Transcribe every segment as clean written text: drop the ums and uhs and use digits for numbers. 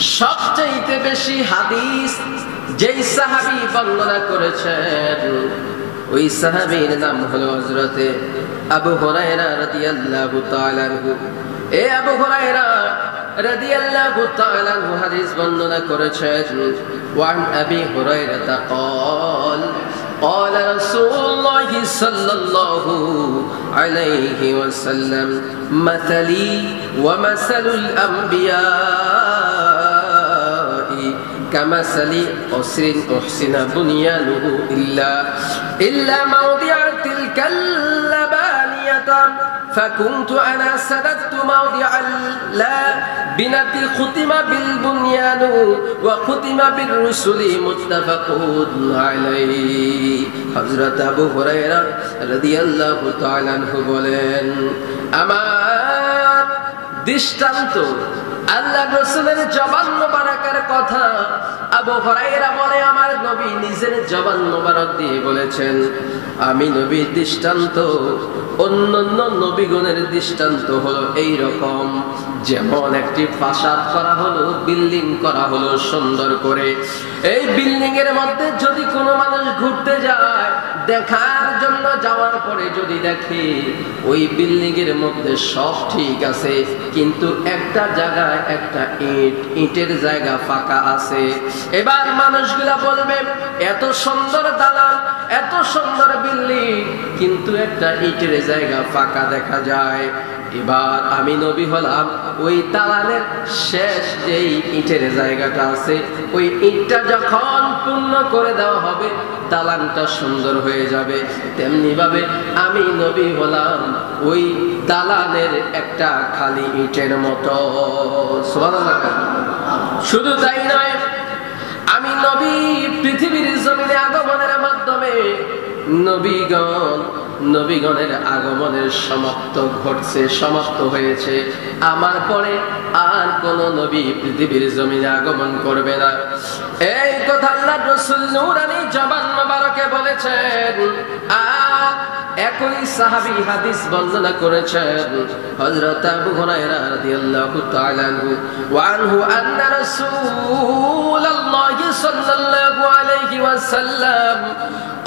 সবচেয়ে বেশি হাদিস যেই সাহাবী বর্ণনা করেছেন ওই সাহাবীর নাম হলো হযরতে আবু হুরায়রা রাদিয়াল্লাহু তাআলা আনহু। এ আবু হুরায়রা রাদিয়াল্লাহু তাআলা আনহু হাদিস বর্ণনা করেছেন। ওয়ান আবি হুরায়রা قال قال رسول الله صلى الله عليه وسلم مثلي ومثل الأنبياء كمثل قصر أحسن بنيانه إلا موضع تلك اللبانية فكنت أنا سددت موضع اللبنة ختم بالبنيان وختم بالرسل متفق عليه। হযরত আবু হুরায়রা রাদিয়াল্লাহু তাআলা আনহু বলেন, আমার দৃষ্টান্ত আল্লাহর রাসূলের জবান মোবারকের কথা আবু হুরায়রা বলে আমার নবী নিজের জবান মোবারক দিয়ে বলেছেন, আমি নবীর দৃষ্টান্ত অন্যান্য নবীগণের দৃষ্টান্ত হলো এই রকম, যেমন একটি প্রাসাদ করা হলো, বিল্ডিং করা হলো সুন্দর করে। এই বিল্ডিং এর মধ্যে যদি কোনো মানুষ ঘুরতে যায়, দেখার জন্য যাওয়ার পরে যদি দেখে ওই বিল্ডিং এর মধ্যে সব ঠিক আছে, কিন্তু একটা জায়গায় একটা ইটের জায়গা ফাঁকা আছে। এবার মানুষগুলা বলবে এত সুন্দর দালান, এত সুন্দর বিল্ডিং, কিন্তু একটা ইটের জায়গা ফাঁকা দেখা যায়। এবার আমি নবী হলাম ওই দালানের শেষ যেই ইটের জায়গাটা আছে, ওই ইটটা যখন পূর্ণ করে দেওয়া হবে দালানটা সুন্দর হয়ে যাবে। তেমনি ভাবে আমি নবী হলাম ওই দালানের একটা খালি ইটের মতো। সুবহানাল্লাহ। শুধু তাই নয়, আমি নবী পৃথিবীর জমিনে আগমনের মাধ্যমে নবীগণের আগমনের সমাপ্ত ঘটছে, সমাপ্ত হয়েছে। আমার পরে আর কোন নবী পৃথিবীর জমিনে আগমন করবে না। এই কথা আল্লাহর রাসূল নূরানী জবান মোবারকে বলেছেন। আর একই সাহাবী হাদিস বর্ণনা করেছেন হযরত আবু হুরায়রা রাদিয়াল্লাহু তাআলা আনহু ওয়া আনহু আন্না রাসূলুল্লাহি সাল্লাল্লাহু আলাইহি ওয়াসাল্লাম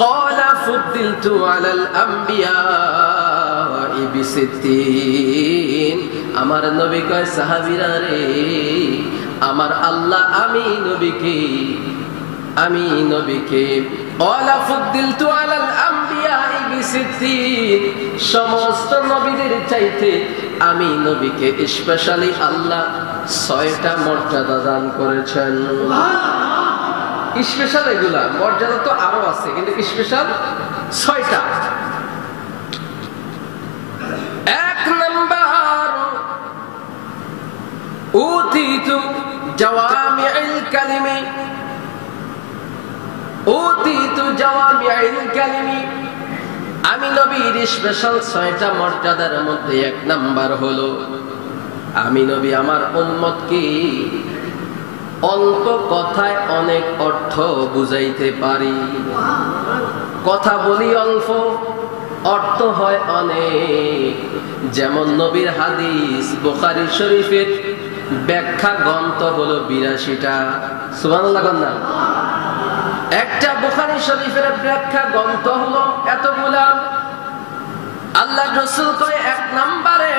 قال فضلت على الأنبياء بستين। আমার নবী কয় সাহাবীরা রে, আমার আল্লাহ আমি নবীকে قال فضلت على الأنبياء بستين সমস্ত নবীদের চাইতে আমি নবীকে স্পেশালি আল্লাহ 6টা মর্যাদা দান করেছেন। স্পেশাল এগুলা মর্যাদা তো আরো আছে, কিন্তু স্পেশাল 6টা। এক নাম্বার উতিতু জাওয়ামিউল কালিমি, আমি নবীর স্পেশাল 6টা মর্যাদার মধ্যে এক নাম্বার হলো আমি নবী আমার উম্মতকে অল্প কথায় অনেক অর্থ বুঝাইতে পারি। কথা বলি অল্প, অর্থ হয় অনেক। যেমন নবীর হাদিস বুখারী শরীফের ব্যাখ্যা গ্রন্থ হলো 82টা। সুবহানাল্লাহ। না একটা বুখারী শরীফের ব্যাখ্যা গ্রন্থ হলো এতগুলা। আল্লাহর রাসূল কয় এক নম্বরে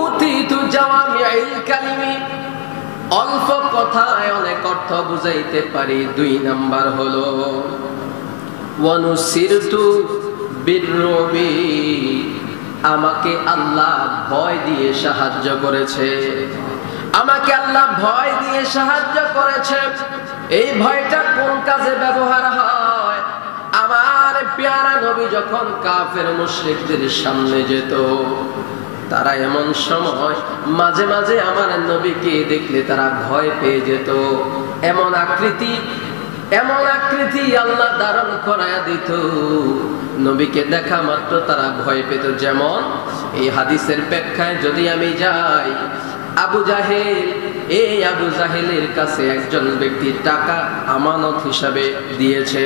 উতিতু জাওয়ামিউল কালিমি, অল্প কথায় অনেক অর্থ বুঝাইতে পারি। 2 নাম্বার হলো ওয়ানুসিরতু বিররুবি, আমাকে আল্লাহ ভয় দিয়ে সাহায্য করেছে। আমাকে আল্লাহ ভয় দিয়ে সাহায্য করেছে। এই ভয়টা কোন কাজে ব্যবহার হয়? আমার প্যারা নবী যখন কাফের মুশরিকদের সামনে যেত, তারা এমন সময় মাঝে মাঝে আমার নবীকে দেখলে তারা ভয় পেয়ে যেত। এমন আকৃতি আল্লাহ ধারণ করায়া দিত, নবীকে দেখা মাত্র তারা ভয় পেত। যেমন এই হাদিসের ব্যাখ্যায় যদি আমি যাই, আবু জাহেলের কাছে একজন ব্যক্তি টাকা আমানত হিসাবে দিয়েছে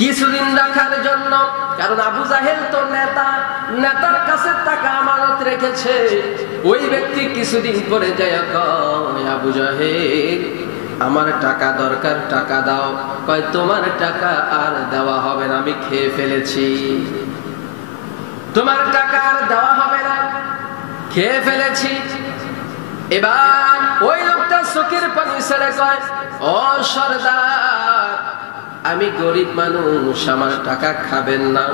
কিছুদিন রাখার জন্য। কারণ আবু জাহেল তো নেতা, নেতার কাছে টাকা আমানত রেখেছে। ওই ব্যক্তি কিছুদিন পরে যায় কয়, আবু জাহেল আমার টাকা দরকার, টাকা দাও। কয় তোমার টাকা আর দেওয়া হবে না, আমি খেয়ে ফেলেছি। তোমার টাকা আর দেওয়া হবে না, খেয়ে ফেলেছি। এবার ওই লোকটা চোখের পানি ছেড়ে কয়, ও সরদার, আমি গরিব মানুষ, আমার টাকা খাবেন না,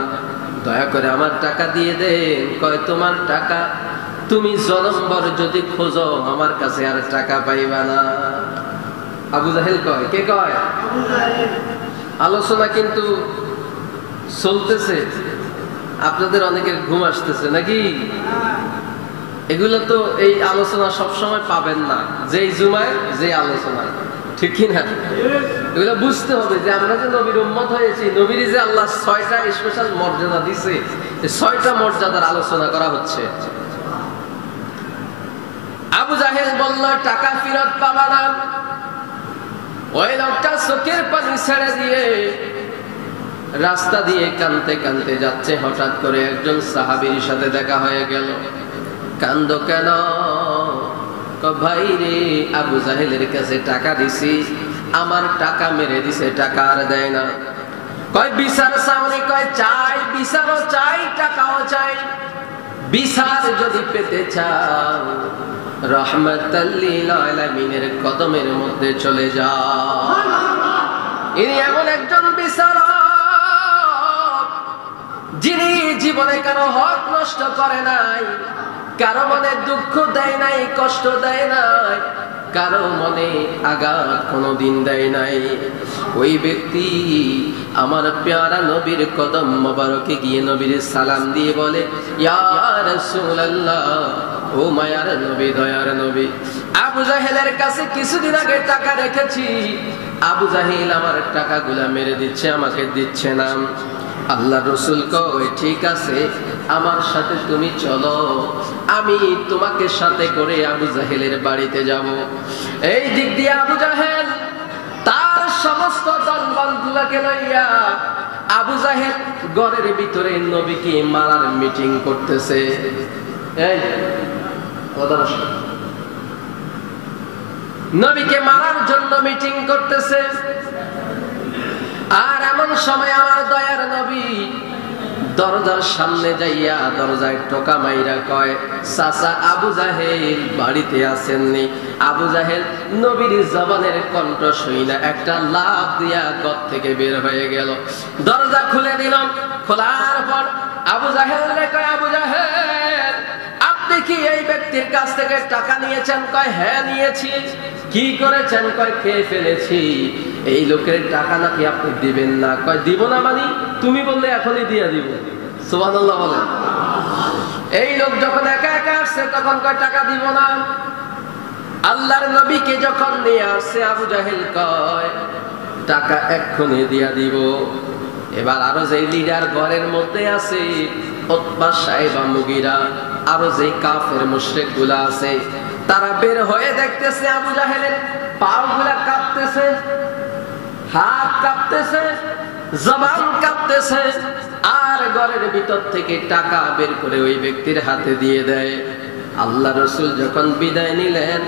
দয়া করে আমার টাকা দিয়ে দেন। কয় তোমার টাকা তুমি জনম্বর যদি খোঁজো আমার কাছে আর টাকা পাইবা না। আবু জাহেল কয়, কে কয়? আলোচনা কিন্তু চলতেছে, আপনাদের অনেকের ঘুম আসতেছে নাকি? এগুলো তো এই আলোচনা সবসময় পাবেন না, যেই জুমায় যে আলোচনা, ঠিক কিনা? এগুলো বুঝতে হবে যে আমরা যে নবীর উম্মত হয়েছি, নবীর যে আল্লাহ 6টা স্পেশাল মর্যাদা দিছে, এই 6টা মর্যাদার আলোচনা করা হচ্ছে। আবু জাহেল বলল টাকা ফেরত পাবা না। ওই লোকটা চোখের পানি ছেড়ে দিয়ে রাস্তা দিয়ে কাঁদতে কাঁদতে যাচ্ছে। হঠাৎ করে একজন সাহাবীর সাথে দেখা হয়ে গেল। কান্দো কেন? ভাই রে, আবু জাহেলের কাছে টাকা দিছি, আমার টাকা মেরে দিছে, টাকা আর দেয় না। কয় বিচার সামনে, কয় চাই, বিচারও চাই, টাকাও চাই। বিচার যদি পেতে চাও রাহমাতাল লিল আলামিনের কদমের মধ্যে চলে যাও। ইনি এমন একজন বিচারক যিনি জীবনে কারো হক নষ্ট করে নাই, কারো মনে দুঃখ দেয় নাই, কষ্ট দেয় নাই, কারো মনে আঘাত কোনোদিন দেয় নাই। ওই ব্যক্তি আমার প্যারা নবীর কদম মোবারকে গিয়ে নবীর সালাম দিয়ে বলে, ইয়া রাসূলুল্লাহ, ও মায়ার নবী, দয়ার নবী, আবু জাহেলের কাছে কিছুদিন আগে টাকা রেখেছি, আবু জাহেল আমার টাকাগুলা মেরে দিচ্ছে, আমাকে দিচ্ছে না। আল্লাহ রসুল কয়, ঠিক আছে, আমার সাথে তুমি চলো, আমি তোমাকে সাথে করে আবু জাহেলের বাড়িতে যাব। এই দিক দিয়ে আবু জাহেল তার সমস্ত দলবলগুলোকে লইয়া আবু জাহেল ঘরের ভিতরে নবীকে মারার মিটিং করতেছে। এই নবীকে মারার জন্য মিটিং করতেছে। আর এমন সময় আমার দয়ার নবী দরজার সামনে যাইয়া দরজায় টোকা মাইরা কয়, চাচা আবু জাহেল বাড়িতে আসেননি? আবু জাহেল নবীর জবানের কণ্ঠ শুইনা একটা লাফ দিয়া ঘর থেকে বের হয়ে গেল। দরজা খুলে দিলাম। খোলার পর আবু জাহেল রে কয়, আবু জাহেল, আপনি কি এই ব্যক্তির কাছ থেকে টাকা নিয়েছেন? কয় হ্যাঁ নিয়েছি। কি করেছেন? কয় খেয়ে ফেলেছি। এই লোকের টাকা নাকি আপনি দিবেন না? কয় দিব না মানে? তুমি বললে এখনই দিয়ে দিব। সুবহানাল্লাহ বলেন। এই লোক যখন একা একা আসছে তখন কয় টাকা দিব না। আল্লাহর নবীকে যখন নিয়ে আসছে আবু জাহেল কয় টাকা এক্ষুনি দিয়া দিব। এবার আরো যে লিডার ঘরের মধ্যে আছে, উতবা সাইবা মুগীরা, আরো যে কাফের মুশরিক গুলা আছে, তারা বের হয়ে দেখতেছে আবু জাহেলের পাও গুলা কাঁপতেছে, হাত কাঁপতেছে, জবান কাঁপতেছে, আর ঘরের ভিতর থেকে টাকা বের করে ওই ব্যক্তির হাতে দিয়ে দেয়। আল্লাহ রসুল যখন বিদায় নিলেন,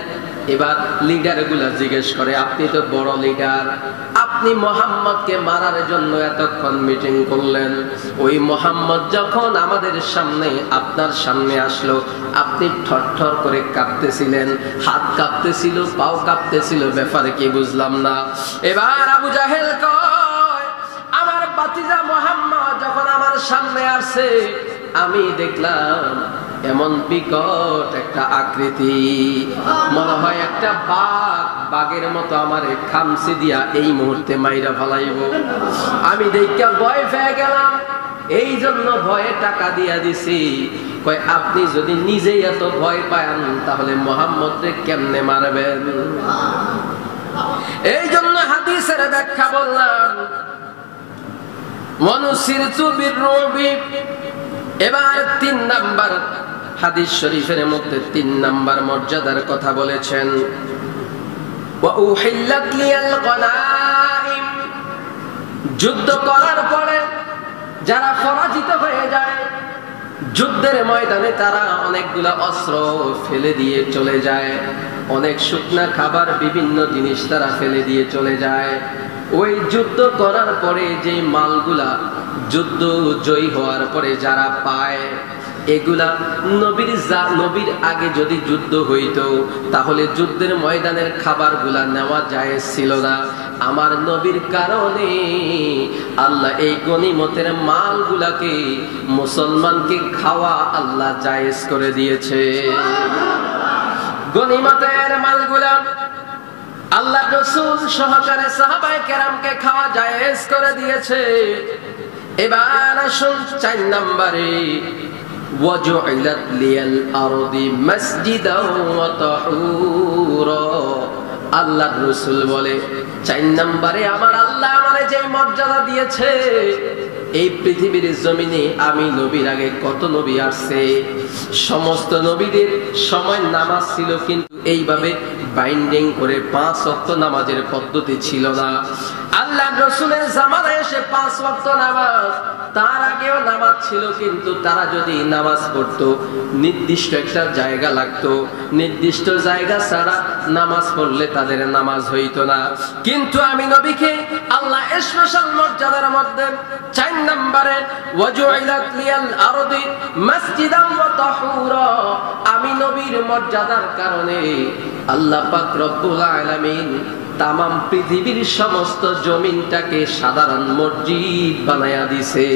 এবার লিডার গুলা জিজ্ঞেস করে, আপনি তো বড় লিডার, আপনি মোহাম্মদকে মারার জন্য এতক্ষণ মিটিং করলেন, ওই মোহাম্মদ যখন আমাদের সামনে আপনার সামনে আসলো, আপনি থরথর করে কাঁপতেছিলেন, হাত কাঁপতেছিল, পাও কাঁপতেছিল, ব্যাপারে কি বুঝলাম না। এবার আবু জাহেল কয়, আমার ভাতিজা মোহাম্মদ যখন আমার সামনে আসছে, আমি দেখলাম এমন বিকট একটা আকৃতি, মনে হয় একটা বাঘ, বাঘের মতো আমারে খামচি দিয়া এই মুহূর্তে মাইরা ফেলাইব। আমি দেখা ভয় পেয়ে গেলাম, এই জন্য ভয়ে টাকা দিয়া দিছি। কয় আপনি যদি নিজেই এত ভয় পান তাহলে মুহাম্মদকে কেমনে মারবেন? এই জন্য হাদিসের ব্যাখ্যা বললাম, ওয়ানুসিরতু বিররুবি। এবার 3 নাম্বার হাদিস শরীফের মধ্যে 3 নাম্বার মর্যাদার কথা বলেছেন, ওয়া উহিল্লাত লিয়াল গনাইম। যুদ্ধ করার পরে যারা পরাজিত হয়ে যায়, যুদ্ধের ময়দানে তারা অনেকগুলা অস্ত্র ফেলে দিয়ে চলে যায়, অনেক শুকনা খাবার বিভিন্ন জিনিস তারা ফেলে দিয়ে চলে যায়। ওই যুদ্ধ করার পরে যে মালগুলা যুদ্ধ জয়ী হওয়ার পরে যারা পায়, এগুলা নবীর আগে যদি যুদ্ধ হইতো তাহলে যুদ্ধের ময়দানের খাবারগুলা নেওয়া জায়েজ ছিল না। আমার নবীর কারণে আল্লাহ এই গনিমতের মালগুলাকে মুসলমানকে খাওয়া আল্লাহ জায়েজ করে দিয়েছে। গনিমতের মালগুলা আল্লাহ রাসূল সহকারে সাহাবায়ে কেরামকে খাওয়া জায়েজ করে দিয়েছে। এবার আসুন 4 নম্বরে, ওয়াজুইলাত লিয়াল আরদি মাসজিদাও ওয়া তাহুরা। আল্লাহর রাসূল বলে 4 নম্বরে আমার আল্লাহ আমারে যে মর্যাদা দিয়েছে, এই পৃথিবীর জমিনে আমি নবীর আগে কত নবী আসছে, সমস্ত নবীদের সময় নামাজ ছিল কিন্তু এইভাবে বাইন্ডিং করে 5 ওয়াক্ত নামাজের পদ্ধতি ছিল না। আল্লাহর রাসূলের জামানায় এসে 5 ওয়াক্ত নামাজ, তার আগেও নামাজ ছিল কিন্তু তারা যদি নামাজ পড়তো নির্দিষ্ট একটা জায়গা লাগতো, নির্দিষ্ট জায়গা ছাড়া নামাজ পড়লে তাদের নামাজ হইতো না। কিন্তু আমি নবীকে আল্লাহ স্পেশাল মর্যাদার মধ্যে 4 নম্বরে ওয়াজুইলাত লিয়াল আরদি মাসজিদান ওয়া তাহুরা, আমি নবীর মর্যাদার কারণে আল্লাহ পাক রব্বুল আলামিন তামাম পৃথিবীর সমস্ত জমিনটাকে সাধারণ মসজিদ বানায়া দিছে।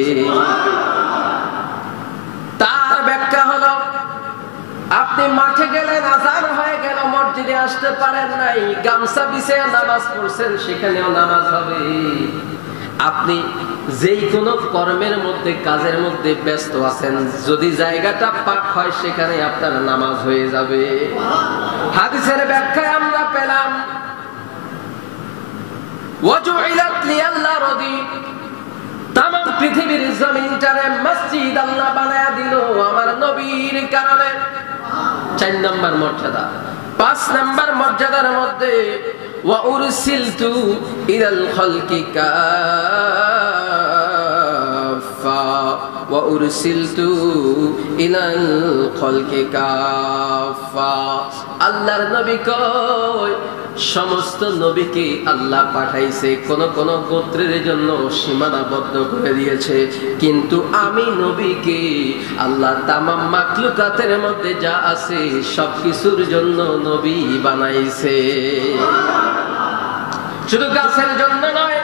তার ব্যাখ্যা হলো, আপনি মাঠে গেলেন, আযান হয়ে গেল, মসজিদে আসতে পারেন নাই, গামছা বিছিয়ে নামাজ পড়ছেন, সেখানেও নামাজ হবে। আপনি যেই কোনো কর্মের মধ্যে, কাজের মধ্যে ব্যস্ত আছেন, যদি জায়গাটা পাক হয় সেখানে আপনার নামাজ হয়ে যাবে। হাদিসের ব্যাখ্যায় আমরা পেলাম ওয়াজুইলাত লিয়াল আরদি, তামাম পৃথিবীর জমিনটারে মসজিদ আল্লাহ বানায়া দিল আমার নবীর কারণে। 4 নম্বর মর্যাদা। 5 নম্বর মর্যাদার মধ্যে ওয়া উরসিলতু ইলাল খালকি কাফা, ওয়া উরসিলতু ইলাল খালকি কাফা। আল্লাহর নবী কয় সমস্ত নবীকে আল্লাহ পাঠাইছে, কোন কোন গোত্রের জন্য সীমানাবদ্ধ করে দিয়েছে, কিন্তু আমি নবীকে আল্লাহ তামাম মাখলুকাতের মধ্যে যা আছে সবকিছুর জন্য নবী বানাইছে। শুধু গাছের জন্য নয়,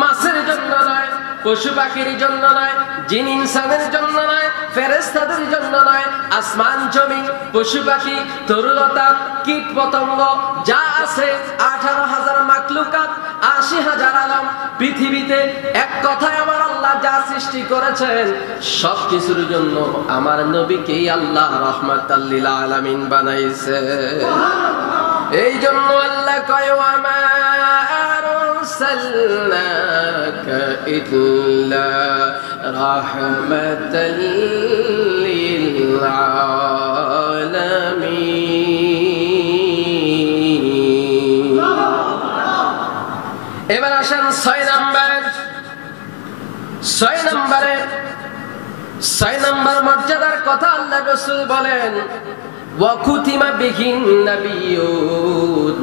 মাছের জন্য নয়, পশু পাখির জন্য নয়, জিন ইনসানের জন্য নয়, ফেরেশতাদের জন্য নয়, আসমান জমিন, পশু পাখি, তরুলতা, কীট পতঙ্গ যা আছে 18,000 মাখলুকাত, 80,000 আলম, পৃথিবীতে এক কথায় আমার আল্লাহ যা সৃষ্টি করেছেন সবকিছুর জন্য আমার নবীকেই আল্লাহ রাহমাতাল লিল আলামিন বানাইছে। এই জন্য আল্লাহ কয় ওয়ামা আরসালনাকা ইল্লা রাহমাতাল লিল আলামিন। এবার আসেন 6 নম্বর মর্যাদার কথা আল্লাহ রাসূল বলেন ওয়া কুতিমা বিহিন নাবিয়্যুন,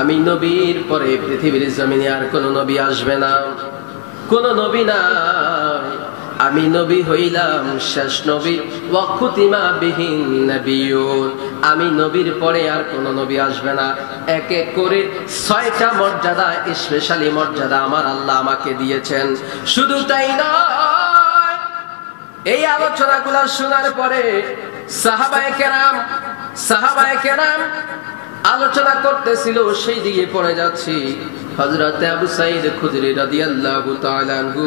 আমি নবীর পরে পৃথিবীর জমিনে আর কোন নবী আসবে না, কোন নবী নাই, আমি নবী হইলাম শেষ নবী। ওয়া কুতিমা বিহিন নাবিয়্যুন, আমি নবীর পরে আর কোন নবী আসবে না। এক এক করে 6টা মর্যাদা, স্পেশালি মর্যাদা আমার আল্লাহ আমাকে দিয়েছেন। শুধু তাই নয়, এই আলোচনাগুলো শোনার পরে সাহাবায়ে কেরাম আলোচনা করতেছিল, সেই দিকে পড়ে যাচ্ছি। হযরত আবু সাঈদ খুদরি রাদিয়াল্লাহু তাআলা আনহু,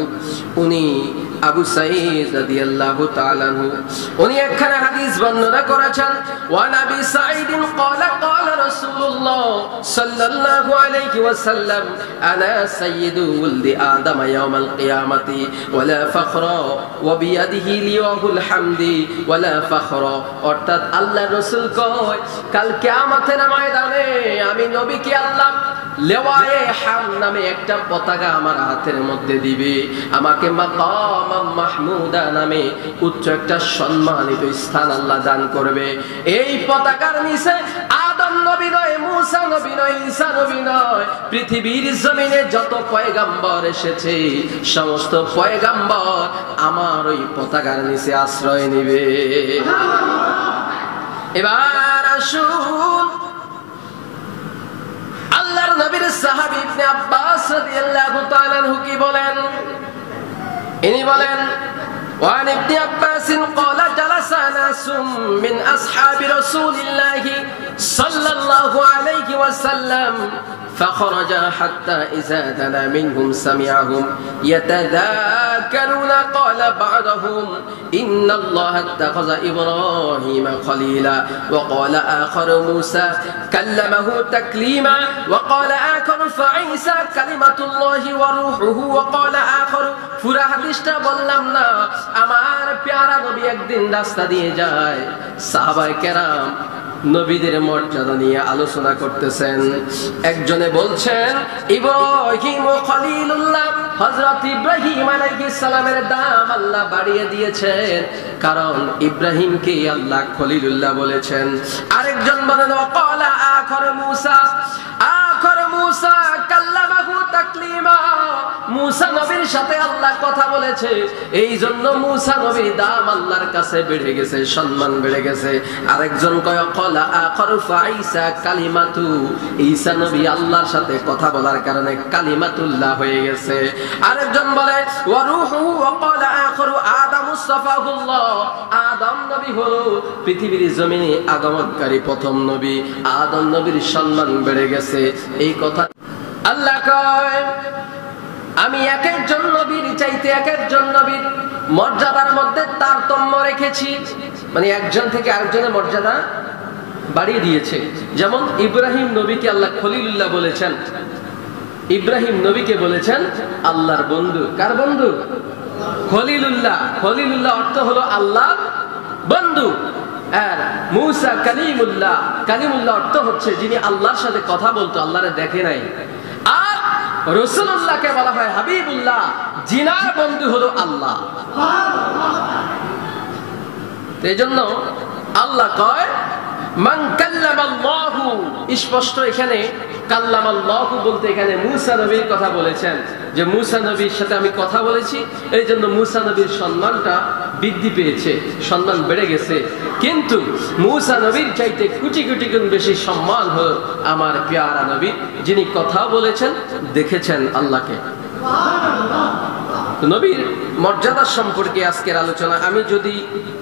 উনি একখানা হাদিস বর্ণনা করেছেন। ওয়া নবী সাঈদিন ক্বালা ক্বালা রাসূলুল্লাহ সাল্লাল্লাহু আলাইহি ওয়াসাল্লাম আনা সাইয়্যিদু ওয়ালদি আদম ইয়াউমাল কিয়ামাতি ওয়া লা ফাখরা ওয়া বিয়াদিহি লিওয়াহুল হামদি ওয়া লা ফাখরা। অর্থাৎ আল্লাহর রাসূল কয় কাল কিয়ামতের ময়দানে আমি নবীকে আল্লাহ লেওয়ায়ে হাম নামে একটা পতাকা আমার হাতের মধ্যে দিবে, আমাকে মাকাম মাহমুদা নামে উচ্চ একটা সম্মানিত স্থান আল্লাহ দান করবে। এই পতাকার নিচে আদম নবী নয়, মুসা নবী নয়, ঈসা নবী নয়, পৃথিবীর জমিনে যত পয়গাম্বর এসেছে সমস্ত পয়গাম্বর আমার ওই পতাকার নিচে আশ্রয় নিবে। এবার আসুন আল্লাহর নবীর সাহাবী ইবনে আব্বাস রাদিয়াল্লাহু তাআলা আনহু কি বলেন? ইনি বলেন وعن ابن عباس قال جلس ناس من أصحاب رسول الله صلى الله عليه وسلم فخرج حتى إذا دنا منهم سمعهم يتذاكرون قال بعضهم إن الله اتخذ إبراهيم خليلا وقال آخر موسى كلمه تكليما وقال آخر فعيسى كلمة الله وروحه وقال آخر পুরা হাদিসটা বললাম না। আমার প্যারা নবী একদিন রাস্তা দিয়ে যায়, সাহাবায়ে কেরাম নবীদের মর্যাদা নিয়ে আলোচনা করতেছেন। একজনে বলছেন ইব্রাহিম খলিলুল্লাহ, হযরত ইব্রাহিম আলাইহিস সালামের দাম আল্লাহ বাড়িয়ে দিয়েছেন, কারণ ইব্রাহিমকে আল্লাহ খলিলুল্লাহ বলেছেন। আরেকজন বলেন ওয়াকালা আখর মুসা, আখর মুসা কাল্লামাহু তাকলিমা, মুসা নবীর সাথে আল্লাহ কথা বলেছে, এই জন্য মুসা নবীর দাম আল্লাহর কাছে বেড়ে গেছে, সম্মান বেড়ে গেছে। আরেকজন কয় ক্বালা আখর ফাঈসা কালিমাতু, ঈসা নবী আল্লাহর সাথে কথা বলার কারণে কালিমাতুল্লাহ হয়ে গেছে। আরেকজন বলে ওয়া রূহু ওয়া ক্বালা আখরু আদম মুস্তাফাহুল্লাহ, আদম নবী হলো পৃথিবীর জমিনে আগমনকারী প্রথম নবী, আদম নবীর সম্মান বেড়ে গেছে। এই কথা আল্লাহ কয় আমি এক একজন নবীর চাইতে এক একজন নবীর মর্যাদার মধ্যে তারতম্য রেখেছি, মানে একজন থেকে আরেকজনের মর্যাদা বাড়িয়ে দিয়েছে। যেমন ইব্রাহিম নবীকে আল্লাহ খলিলুল্লাহ বলেছেন, ইব্রাহিম নবীকে বলেছেন আল্লাহর বন্ধু। কার বন্ধু? খলিলুল্লাহ। খলিলুল্লাহ অর্থ হলো আল্লাহ বন্ধু। আর মুসা কালিমুল্লাহ, কালিমুল্লাহ অর্থ হচ্ছে যিনি আল্লাহর সাথে কথা বলতো, আল্লাহরে দেখে নাই। আর রাসূলুল্লাহকে বলা হয় হাবিবুল্লাহ, জিনার বন্ধু হলো আল্লাহ। এজন্য আল্লাহ কয় মান কাল্লামাল্লাহু, স্পষ্ট এখানে কাল্লামাল্লাহু বলতে এখানে মুসা নবীর কথা বলেছেন, যে মুসা নবীর সাথে আমি কথা বলেছি, এই জন্য মুসা নবীর সম্মানটা বৃদ্ধি পেয়েছে, সম্মান বেড়ে গেছে। কিন্তু মুসা নবীর চাইতে কোটি কোটি গুণ বেশি সম্মান হলো আমার প্যারা নবী, যিনি কথা বলেছেন, দেখেছেন আল্লাহকে। নবীর মর্যাদা সম্পর্কে আজকের আলোচনা। আমি যদি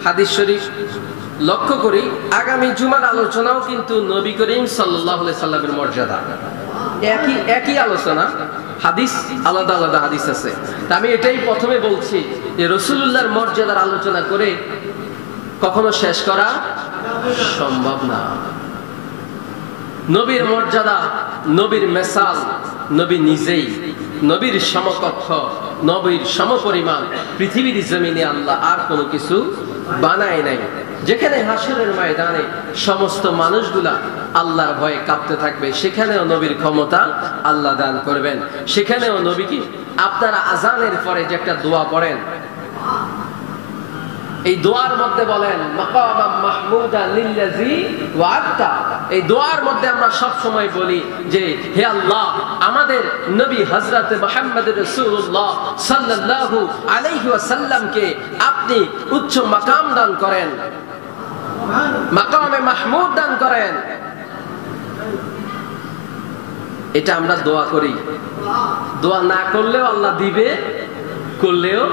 হাদিস শরীফ লক্ষ্য করি, আগামী জুমার আলোচনাও কিন্তু নবী করিম সাল্লাল্লাহু আলাইহি সাল্লামের মর্যাদা, একই আলোচনা, হাদিস আলাদা আলাদা হাদিস আছে। তা আমি এটাই প্রথমে বলছি যে রাসূলুল্লাহর মর্যাদার আলোচনা করে কখনো শেষ করা সম্ভব না। নবীর মর্যাদা, নবীর মেসাল, নবী নিজেই, নবীর সমকক্ষ, নবীর সমপরিমাণ পৃথিবীর জমিনে আল্লাহ আর কোনো কিছু বানায় নাই। যেখানে হাসরের ময়দানে সমস্ত মানুষগুলা আল্লাহর ভয়ে কাঁপতে থাকবে, সেখানেও নবীর ক্ষমতা আল্লাহ দান করবেন। সেখানেও নবীকে আপনারা আজানের পরে যে একটা দোয়া পড়েন, এই দোয়ার মধ্যে বলেন মাকামাম মাহমুদা লিল্লাযী ওয়া'আদতা, এই দোয়ার মধ্যে আমরা সব সময় বলি যে হে আল্লাহ, আমাদের নবী হযরত মুহাম্মদ রাসূলুল্লাহ সাল্লাল্লাহু আলাইহি ওয়াসাল্লামকে আপনি উচ্চ মাকাম দান করেন, মাকামে মাহমুদ দান করেন। এটা আমরা দোয়া করি। দোয়া না করলেও আল্লাহ দিবে, করলেও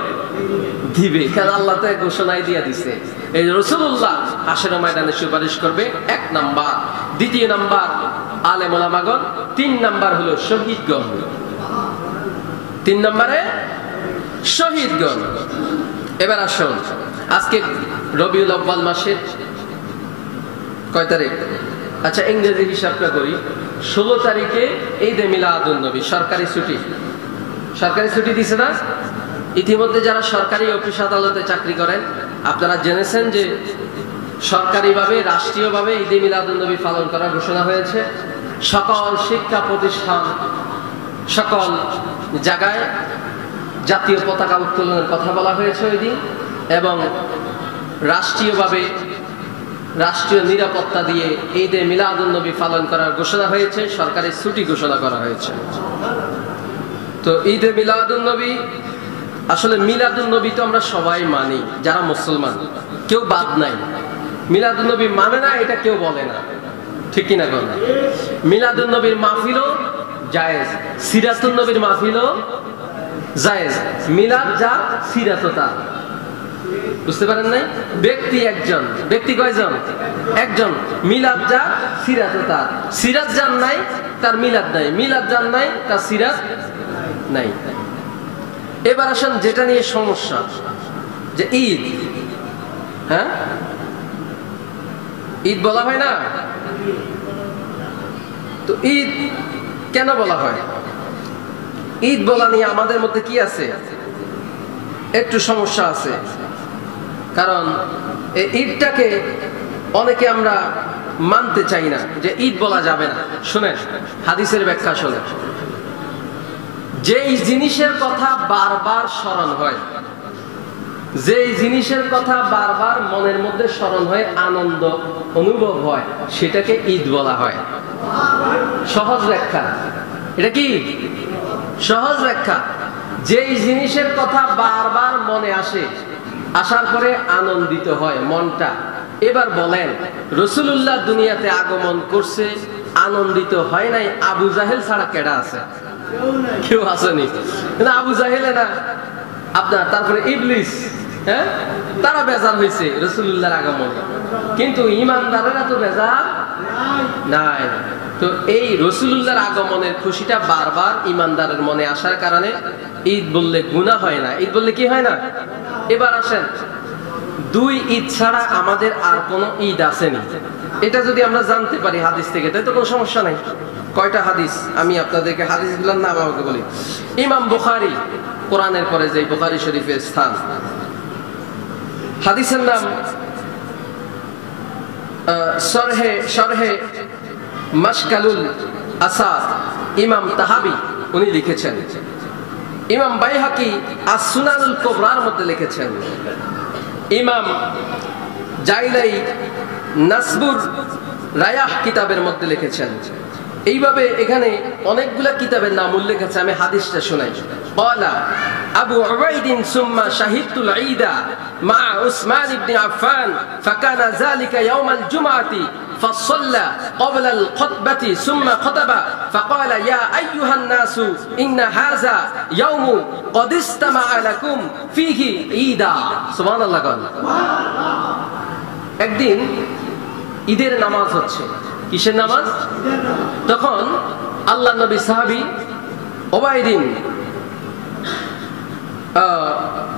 দিবে, কারণ আল্লাহ তো ঘোষণাই দিয়ে দিছে। এই রাসূলুল্লাহ হাসরের ময়দানে সুপারিশ করবে, এক নাম্বার। দ্বিতীয় নাম্বার আলেম ওলামাগণ, তিন নাম্বার হলো শহীদগণ, তিন নম্বরে শহীদগণ। এবার আসুন, আজকে রবিউল আউয়াল মাসের কয় তারিখ? আচ্ছা, ইংরেজি হিসাবটা করি। 16 তারিখে ঈদে মিলাদুন নবী, সরকারি ছুটি। সরকারি ছুটি দিছে না? ইতিমধ্যে যারা সরকারি অফিস আদালতে চাকরি করেন, আপনারা জেনেছেন যে সরকারিভাবে, রাষ্ট্রীয়ভাবে ঈদে মিলাদুন নবী পালন করার ঘোষণা হয়েছে। সকল শিক্ষা প্রতিষ্ঠান, সকল জায়গায় জাতীয় পতাকা উত্তোলনের কথা বলা হয়েছে ওই দিন, এবং রাষ্ট্রীয়ভাবে রাষ্ট্রীয় নিরাপত্তা দিয়ে ঈদে মিলাদুন নবী পালন করার ঘোষণা হয়েছে, সরকারি ছুটি ঘোষণা করা হয়েছে। তো ঈদে মিলাদুন নবী, আসলে মিলাদুন নবী তো আমরা সবাই মানি, যারা মুসলমান কেউ বাদ নাই। মিলাদুন নবী মানে না এটা কেউ বলে না, ঠিক কিনা বল? মিলাদুন নবীর মাহফিলও জায়েজ, সিরাতুন নবীর মাহফিলও জায়েজ। মিলাদ যা, সিরাত তা, বুঝতে পারেন নাই? ব্যক্তি একজন, ব্যক্তি কয়জন? একজন। মিলাদ যা, সিরাত তার। সিরাত যার নাই তার মিলাদ নাই, মিলাদ যার নাই তার সিরাত নাই। এবার আসেন যেটা নিয়ে সমস্যা, যে ঈদ, হ্যাঁ ঈদ বলা হয় না, তো ঈদ কেন বলা হয়? ঈদ বলা নিয়ে আমাদের মধ্যে কি আছে? একটু সমস্যা আছে। কারণ এই ঈদটাকে অনেকে আমরা মানতে চাই না, যে ঈদ বলা যাবে না। শুনেন হাদিসের ব্যাখ্যা শোনেন। যেই জিনিসের কথা বারবার স্মরণ হয়, যেই জিনিসের কথা বারবার মনের মধ্যে স্মরণ হয়ে আনন্দ অনুভব হয়, সেটাকে ঈদ বলা হয়। সহজ ব্যাখ্যা, এটা কি সহজ ব্যাখ্যা? যেই জিনিসের কথা বারবার মনে আসে, আসার পরে আনন্দিত হয় মনটা। এবার বলেন, রাসূলুল্লাহ দুনিয়াতে আগমন করছে, আনন্দিত হয় নাই আবু জাহেল ছাড়া কেডা আছে? কেউ আসেনি। আবু জাহেলে না আপনার, তারপরে ইবলিস, হ্যাঁ, তারা বেজার হয়েছে রাসূলুল্লাহর আগমন, কিন্তু ঈমানদারেরা তো বেজার নাই। তো এই রাসূলুল্লাহর আগমনের খুশিটা বারবার ঈমানদারের মনে আসার কারণে ঈদ বললে গুনাহ হয় না। ঈদ বললে কি হয় না? এবার আসেন, দুই ঈদ ছাড়া আমাদের আর কোনো ঈদ আসেনি, এটা যদি আমরা জানতে পারি হাদিস থেকে, তাই তো কোনো সমস্যা নাই। কয়টা হাদিস আমি আপনাদেরকে হাদিসগুলোর নাম আমাকে বলি। ইমাম বুখারী, কোরআনের পরে যে বুখারী শরীফের স্থান, হাদিসের নাম শরহে মাশকালুল আসাদ, ইমাম তাহাবি উনি লিখেছেন। ইমাম বাইহাকি আস-সুনানুল কুবরার মধ্যে লিখেছেন। ইমাম জাইলাই নাসবুর রায়াহ কিতাবের মধ্যে লিখেছেন। এইভাবে এখানে অনেকগুলা কিতাবের নাম উল্লেখ আছে, আমি হাদিসটা শোনাই। ক্বালা আবু উবাইদিন সুম্মা শাহিদতুল ঈদা মা উসমান ইবনে আফফান ফাকানা যালিকা ইয়াউমাল জুমআতি فصلى قبل الخطبة ثم خطب فقال يا أيها الناس إن هذا يوم قد استمع لكم فيه عيدا سبحان الله قال একদিন ঈদের নামাজ হচ্ছে। কিসের নামাজ? তখন আল্লাহর নবী সাহাবী উবাইদিন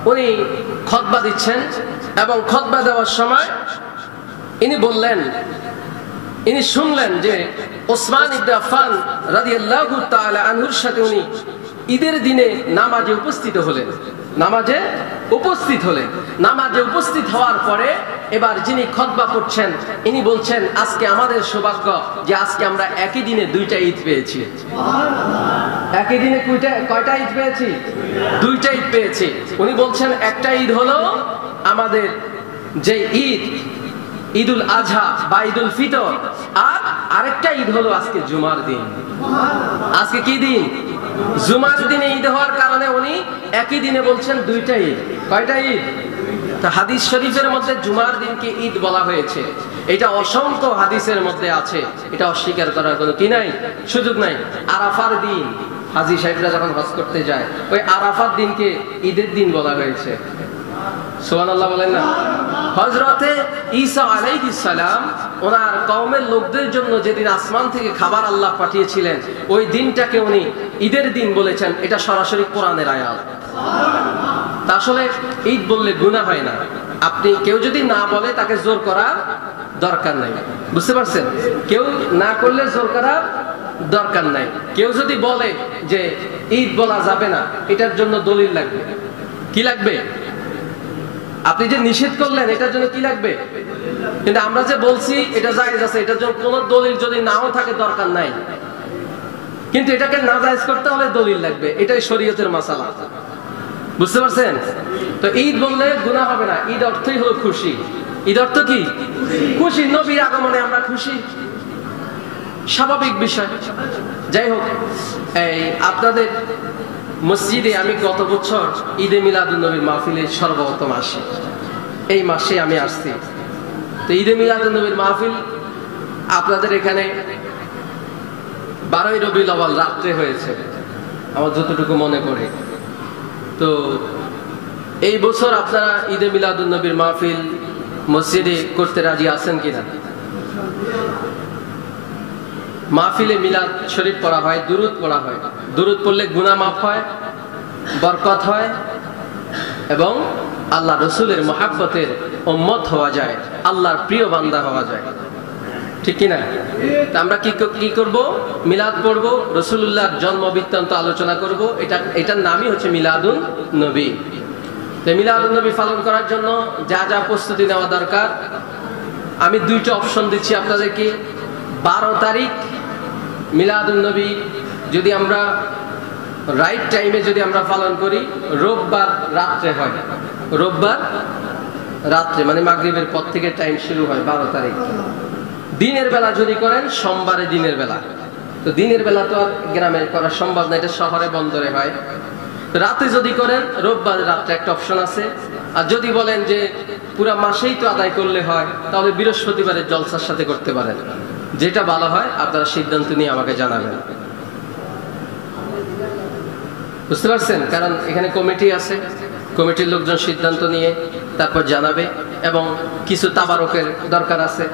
উনি খুতবা দিচ্ছেন, এবং খুতবা দেওয়ার সময় ইনি বললেন, ইনি শুনলেন যে ওসমান ইবনে আফফান রাদিয়াল্লাহু তাআলা আনহুর সাথে উনি ঈদের দিনে নামাজে উপস্থিত হলেন। নামাজে উপস্থিত হওয়ার পরে এবার যিনি খুতবা করছেন ইনি বলছেন, আজকে আমাদের সৌভাগ্য যে আজকে আমরা একই দিনে দুইটা ঈদ পেয়েছি। একই দিনে কয়টা ঈদ পেয়েছি? দুইটা ঈদ পেয়েছি। উনি বলছেন একটা ঈদ হলো আমাদের যে ঈদ ঈদুল আজহা বা ঈদুল ফিতর, আর আরেকটা ঈদ হলো আজকে জুমার দিন। আজকে কি দিন? জুমার দিনে ঈদ হওয়ার কারণে উনি একই দিনে বলছেন দুইটা ঈদ। কয়টা ঈদ? তা হাদিস শরীফের মধ্যে জুমার দিনকে ঈদ বলা হয়েছে, এটা অসংখ্য হাদিসের মধ্যে আছে, এটা অস্বীকার করার কোনো কি নাই, সুযোগ নাই। আরাফার দিন হাজী সাহেবরা যখন হজ করতে যায়, ওই আরাফার দিনকে ঈদের দিন বলা হয়েছে। সুবহানাল্লাহ বলেন না? হযরতে ঈসা আলাইহিস সালাম ওনার কওমের লোকদের জন্য যেদিন আসমান থেকে খাবার আল্লাহ পাঠিয়েছিলেন, ওই দিনটাকে উনি ঈদের দিন বলেছেন। এটা সরাসরি কোরআনের আয়াত। তা আসলে ঈদ বললে গুনাহ হয় না। আপনি কেউ যদি না বলে তাকে জোর করার দরকার নাই, বুঝতে পারছেন? কেউ না করলে জোর করার দরকার নাই। কেউ যদি বলে যে ঈদ বলা যাবে না, এটার জন্য দলিল লাগবে। কি লাগবে? আপনি যে নিষেধ করলেন এটার জন্য কি লাগবে? কিন্তু আমরা যে বলছি এটা জায়েজ আছে, এটার জন্য কোনো দলিল যদি নাও থাকে দরকার নাই, কিন্তু এটাকে নাজায়েজ করতে হলে দলিল লাগবে। এটাই শরীয়তের মাসালা, বুঝতে পারছেন? তো ঈদ বললে গুনাহ হবে না। ঈদ অর্থই হলো খুশি। ঈদ অর্থ কি? খুশি। নবীর আগমনে আমরা খুশি, স্বাভাবিক বিষয়। যাই হোক, এই আপনাদের মসজিদে আমি গত বছর ঈদে মিলাদুন নবীর মাহফিলে সর্বপ্রথম আসি। এই মাসে আমি আসছি। তো ঈদে মিলাদুন নবীর মাহফিল আপনাদের এখানে 12ই রবিউল আউয়াল রাত্রে হয়েছে আমার যতটুকু মনে পড়ে। তো এই বছর আপনারা ঈদে মিলাদুন নবীর মাহফিল মসজিদে করতে রাজি আছেন কিনা? মাহফিলে মিলাদ শরীফ পড়া হয়, দুরূদ পড়া হয়। দুরূদ পড়লে গুনাহ মাফ হয়, বরকত হয় এবং আল্লাহ রসুলের মহাব্বতের উম্মত হওয়া যায়, আল্লাহর প্রিয় বান্দা হওয়া যায়, ঠিক কিনা? আমরা কি করব? মিলাদ পড়ব, রাসূলুল্লাহর জন্ম বৃত্তান্ত আলোচনা করব। এটার নামই হচ্ছে মিলাদুন নবী। তো মিলাদুন নবী পালন করার জন্য যা যা প্রস্তুতি নেওয়া দরকার আমি দুইটা অপশন দিচ্ছি আপনাদেরকে। 12 তারিখ মিলাদুন নবী যদি আমরা রাইট টাইমে যদি আমরা পালন করি, রোববার রাত্রে হয়। রোববার রাত্রে মানে মাগরিবের পর থেকে টাইম শুরু হয় 12 তারিখ। দিনের বেলা যদি করেন সোমবারে দিনের বেলা। তো দিনের বেলা তো আর গ্রামে করা সম্ভব না, এটা শহরে বন্দরে হয়। রাতে যদি করেন রোববার রাত্রে একটা অপশন আছে। আর যদি বলেন যে পুরা মাসেই তো আদায় করলে হয়, তাহলে বৃহস্পতিবারের জলসার সাথে করতে পারেন। যেটা ভালো হয় আপনারা সিদ্ধান্ত নিয়ে আমাকে জানাবেন, বুঝতে পারছেন? কারণ এখানে কমিটি আছে, কমিটির লোকজন সিদ্ধান্ত নিয়ে তারপর জানাবে। এবং কিছু তাবারকের দরকার আছে।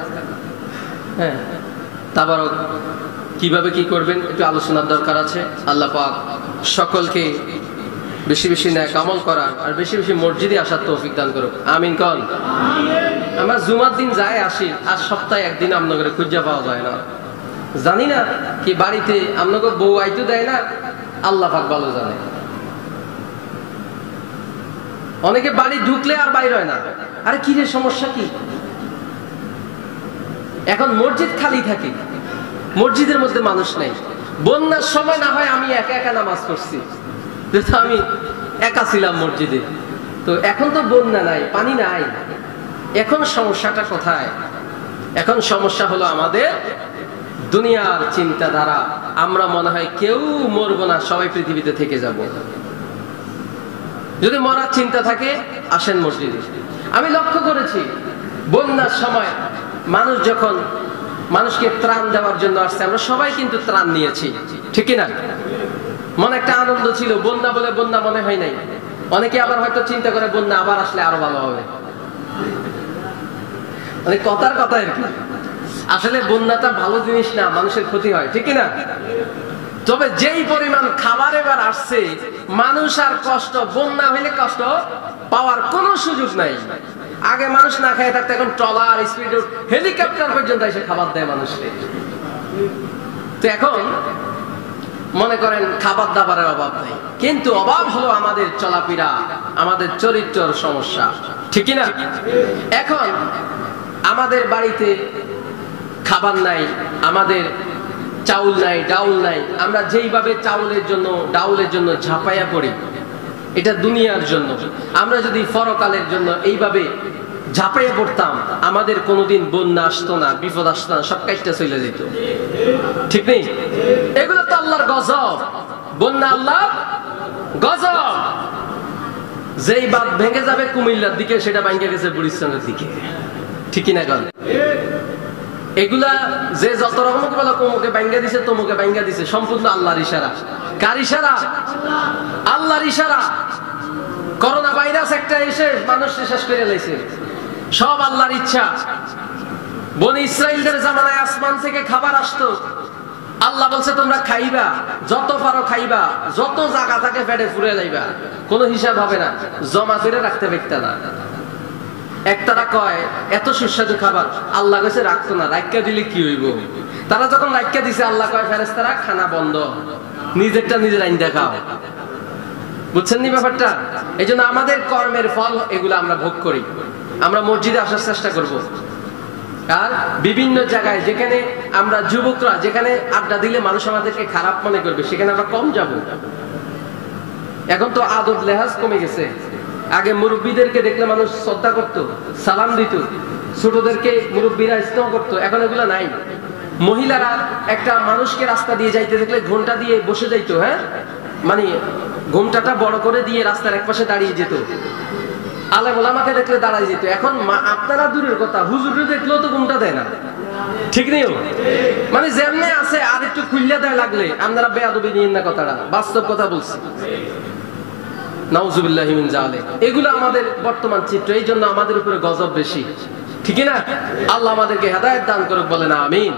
হ্যাঁ, তাবারক কিভাবে কি করবেন একটু আলোচনার দরকার আছে। আল্লাহ পাক সকলকে বেশি বেশি নেক আমল করার আর বেশি বেশি মসজিদে আসার তৌফিক দান করুক, আমিন কন। আমরা জুমার দিন যাই আসি, আর সপ্তাহে একদিন আপনাদের খুঁজে পাওয়া যায় না। জানি না কি বাড়িতে আপনাকে বউ আইতে দেয় না, আল্লাহ পাক ভালো জানে। অনেকে বাড়ি ঢুকলে আর বাইর হয় না। আরে কি রে, সমস্যা কি? এখন মসজিদ খালি থাকে, মসজিদের মধ্যে মানুষ নেই। বন্যার সময় না হয় আমি একা একা নামাজ পড়ছি, আমি একা ছিলাম মসজিদে। তো এখন তো বন্যা নাই, পানি নাই, এখন সমস্যাটা কোথায়? এখন সমস্যা হলো আমাদের দুনিয়ার চিন্তাধারা। আমরা মনে হয় কেউ মরবো না, সবাই পৃথিবীতে থেকে যাব। যদি মরার চিন্তা থাকে আসেন মসজিদে। আমি লক্ষ্য করেছি বন্যার সময় মানুষ যখন মানুষকে ত্রাণ দেওয়ার জন্য আসছে, আমরা সবাই কিন্তু ত্রাণ নিয়েছি, ঠিক না? মনে একটা আনন্দ ছিল। বন্যা বলে বন্যা মনে হয় নাই। অনেকে আবার হয়তো চিন্তা করে বন্যা আবার আসলে আরো ভালো হবে, মানে কথার কথা আর কি। আসলে বন্যাটা ভালো জিনিস না, মানুষের ক্ষতি হয়, ঠিক না? তবে যেই পরিমাণ খাবার এবার আসছে, মানুষ আর কষ্ট, বন্যা হইলে কষ্ট পাওয়ার কোনো সুযোগ নাই। আগে মানুষ না খেয়ে থাকতো, এখন ট্রলার, স্পিডবোট, হেলিকপ্টার পর্যন্ত এসে খাবার দেয় মানুষকে। তো এখন মনে করেন খাবার দাবারের অভাব নেই, কিন্তু অভাব হলো আমাদের চলাফেরা, আমাদের চরিত্রের সমস্যা, ঠিক না? এখন আমাদের বাড়িতে খাবার নাই, আমাদের চাউল নাই, ডাউল নাই। আমরা যেইভাবে চাউলের জন্য, ডাউলের জন্য ঝাঁপাইয়া পড়ি, এটা দুনিয়ার জন্য। আমরা যদি পরকালের জন্য এইভাবে ঝাঁপাইয়া পড়তাম, আমাদের কোনোদিন বন্যা আসতো না, বিপদ আসতো না, সব কাজটা চলে যেত, ঠিক নেই? এগুলো তো আল্লাহর গজব। বন্যা আল্লাহর গজব। যেই বাঁধ ভেঙে যাবে কুমিল্লার দিকে, সেটা ভেঙে গেছে বুড়িস্তানের দিকে, ঠিক না? গল এগুলা যে যত রকম বলো, কোমুকে ভাঙ্গা দিছে, তমুকে ভাঙ্গা দিছে, সম্পূর্ণ আল্লাহর ইশারা। কার ইশারা? আল্লাহর ইশারা। করোনা ভাইরাস একটা এসে মানুষকে শেষ করে লাইছে, সব আল্লাহর ইচ্ছা। বনি ইসরাইলদের জামানায় আসমান থেকে খাবার আসতো, আল্লাহ বলছে তোমরা খাইবা, যত পারো খাইবা, যত জায়গা থাকে পেটে ফুরে লাইবা, কোনো হিসাব হবে না, জমা করে রাখতে পারতে না। একতারা কয় এত সুস্বাদু খাবার, আল্লাহ কইছে রাখতো না, রাখা দিলে কি হইব? তারা যখন রাখা দিছে, আল্লাহ কয় ফেরেশতারা খানা বন্ধ, নিজেরটা নিজের আইন্দা খাও। বুঝছেন নি ব্যাপারটা? এই জন্য আমাদের কর্মের ফল এগুলো আমরা ভোগ করি। আমরা মসজিদে আসার চেষ্টা করব, আর বিভিন্ন জায়গায় যেখানে আমরা যুবকরা যেখানে আড্ডা দিলে মানুষ আমাদেরকে খারাপ মনে করবে সেখানে আমরা কম যাব। এখন তো আদব লেহাজ কমে গেছে। আগে মুরব্বীদেরকে দেখলে মানুষ শ্রদ্ধা করত, সালাম দিত, ছোটদেরকে মুরব্বীরা স্নেহ করত, এখন এগুলো নাই। মহিলারা একটা মানুষকে রাস্তা দিয়ে যাইতে দেখলে ঘোমটা দিয়ে বসে যাইতো, হ্যাঁ মানে ঘোমটাটা বড় করে দিয়ে রাস্তার একপাশে দাঁড়িয়ে যেত। আলেম ওলামাকে দেখলে দাঁড়াই যেত। এখন আপনারা দূরের কথা, হুজুরে দেখলেও তো ঘোমটা দেয় না, ঠিক নেই? মানে যেমনে আছে আর একটু খুললে দেয় লাগলে আপনারা বেয়াদবি নিয়েন না, কথাটা বাস্তব কথা বলছি। নাউজুবিল্লাহি মিন যালিক। এগুলো আমাদের বর্তমান চিত্র, এই জন্য আমাদের উপরে গজব বেশি, ঠিক না? আল্লাহ আমাদেরকে হেদায়েত দান করুক, বলেন আমিন।